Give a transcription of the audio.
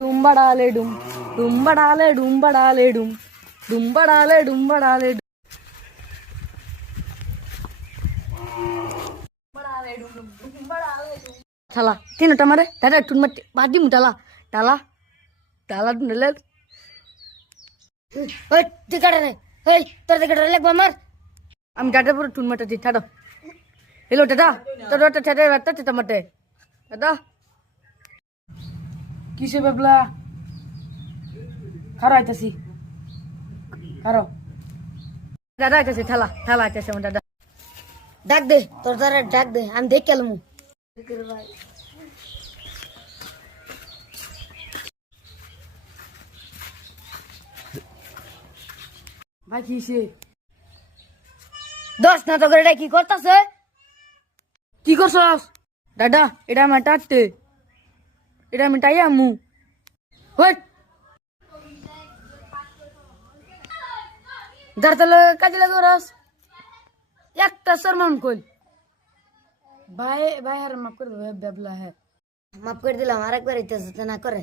ডুম্বাডালে ডুম ডুম্বাডালে ডুম্বাডালে ডুম ডুম্বাডালে ডুম্বাডালে ঠালা তিনটা মারে দাদা টুন মাটি বাদি মুটালা টালা টালা টুনলে ওই টিকাটা রে ওই তোর টিকাটা লাগবে আমার আমি দাদা পুরো টুন মাটা দিই ঠাডো হ্যালো দাদা তোর একটা ঠেটে বার্তা ঠেটা মাটে দাদা কিসে বেবলা খারো আইতাছি খারো দাদা আইতাছি ঠালা ঠালা আইতাছি আমার দাদা ডাক দে তোর দ্বারা ডাক দে আমি দেখ কেলমু ভাই কিসে দশ না তো করে কি করতেছে কি করছস দাদা এটা আমার টাটতে এটা আমি টাই আমু হট দাঁড়ালে কাজে লাগে রস একটা শর্মান কল ভাই ভাই হার মাফ করে দে বেবলা হ্যাঁ মাফ করে দিলাম আরেকবার ইতে না করে